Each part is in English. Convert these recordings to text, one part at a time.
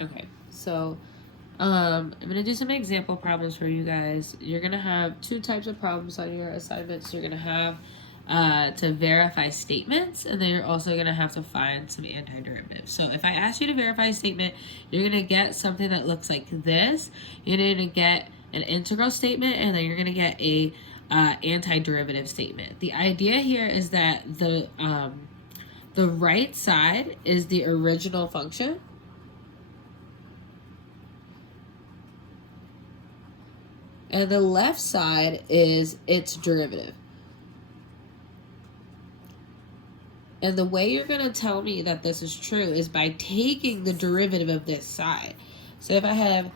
Okay, so I'm going to do some example problems for you guys. You're going to have two types of problems on your assignments. You're going to have to verify statements, and then you're also going to have to find some antiderivatives. So if I ask you to verify a statement, you're going to get something that looks like this. You're going to get an integral statement, and then you're going to get a antiderivative statement. The idea here is that the right side is the original function, and the left side is its derivative. And the way you're going to tell me that this is true is by taking the derivative of this side. So if I have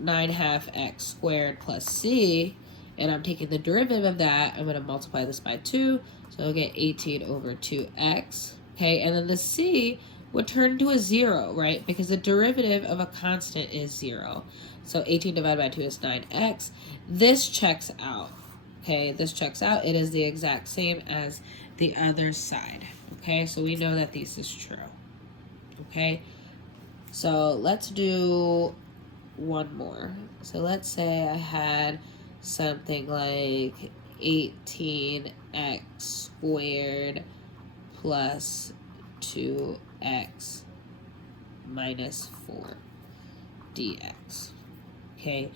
9/2 x squared plus c, and I'm taking the derivative of that, I'm going to multiply this by 2. So I'll get 18 over 2x. Okay, and then the c would turn into a 0, right? Because the derivative of a constant is 0. So 18 divided by 2 is 9x. This checks out. Okay, this checks out. It is the exact same as the other side. Okay, so we know that this is true. Okay, so let's do one more. So let's say I had something like 18x squared plus 2x minus 4 dx. Okay,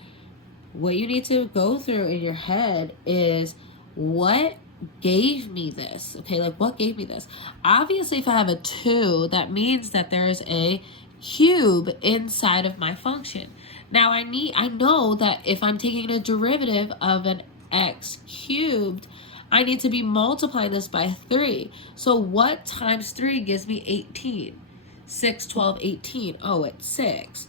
what you need to go through in your head is what gave me this. Okay, like what gave me this? Obviously, if I have a 2, that means that there's a cube inside of my function. Now I know that if I'm taking a derivative of an x cubed, I need to be multiplying this by 3. So what times 3 gives me 18? 6, 12, 18. Oh, it's 6.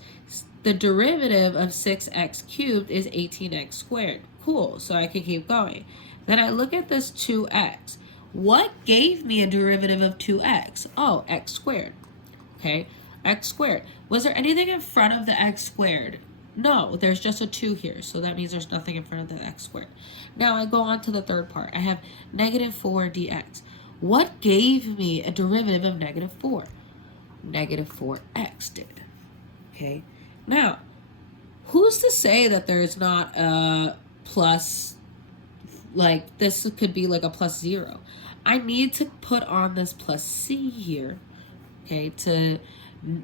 The derivative of 6x cubed is 18x squared. Cool, so I can keep going. Then I look at this 2x. What gave me a derivative of 2x? Oh, x squared. Okay, x squared. Was there anything in front of the x squared? No, there's just a 2 here, so that means there's nothing in front of the x squared. Now I go on to the third part. I have negative 4 dx. What gave me a derivative of negative 4? Negative 4x did. Okay, now who's to say that there's not a plus, like this could be like a plus 0. I need to put on this plus c here, okay, to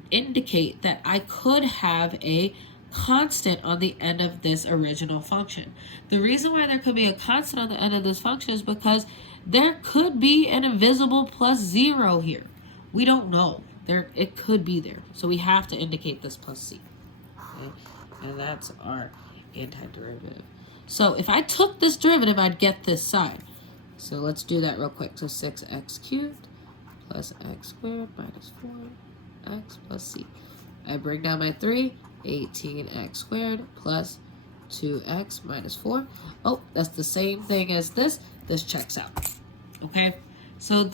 indicate that I could have a constant on the end of this original function. The reason why there could be a constant on the end of this function is because there could be an invisible plus 0 here. We don't know. It could be there. So we have to indicate this plus c. Okay? And that's our antiderivative. So if I took this derivative, I'd get this side. So let's do that real quick. So 6x cubed plus x squared minus 4x plus c. I bring down my 3, 18x squared plus 2x minus 4. Oh, that's the same thing as this. This checks out. Okay, so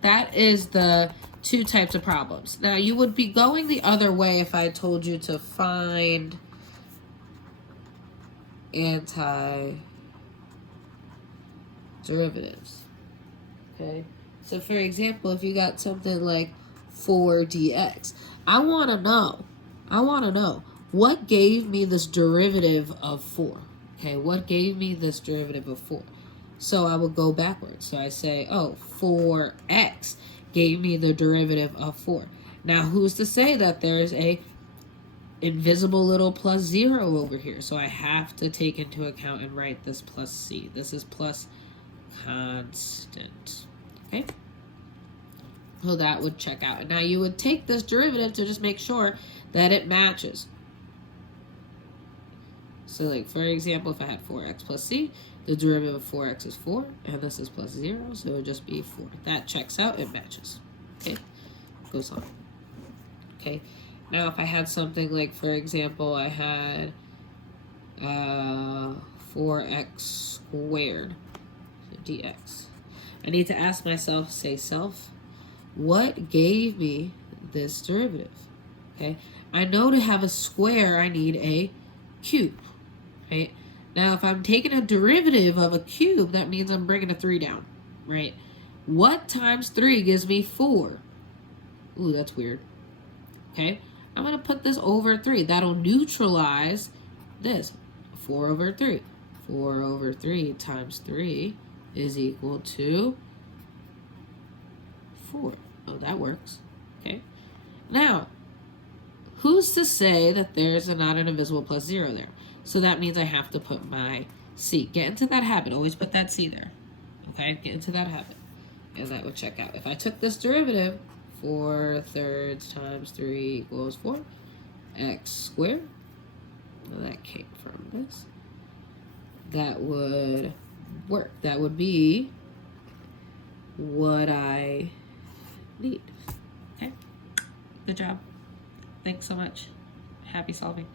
that is the two types of problems. Now you would be going the other way if I told you to find antiderivative. Okay, so for example, if you got something like 4 dx, I want to know what gave me this derivative of 4. Okay, what gave me this derivative of 4? So I would go backwards. So I say, oh, 4x gave me the derivative of 4. Now who's to say that there's a invisible little plus 0 over here? So I have to take into account and write this plus c. This is plus constant. Okay, so that would check out. And now you would take this derivative to just make sure that it matches. So like for example, if I had 4x plus c, the derivative of 4x is 4, and this is plus 0, so it would just be 4. That checks out, it matches. Okay, goes on. Okay, now if I had something like, for example, I had 4x squared, so dx. I need to ask myself, say self, what gave me this derivative? Okay, I know to have a square, I need a cube, right? Now, if I'm taking a derivative of a cube, that means I'm bringing a 3 down, right? What times 3 gives me 4? Ooh, that's weird. Okay, I'm going to put this over 3. That'll neutralize this. 4 over 3. 4 over 3 times 3 is equal to 4. Oh, that works. Okay. Now, who's to say that there's not an invisible plus 0 there? So that means I have to put my c. Get into that habit. Always put that c there. Okay? Get into that habit. And that would check out. If I took this derivative, 4 thirds times 3 equals 4. X squared. Well, that came from this. That would work. That would be what I need. Okay? Good job. Thanks so much. Happy solving.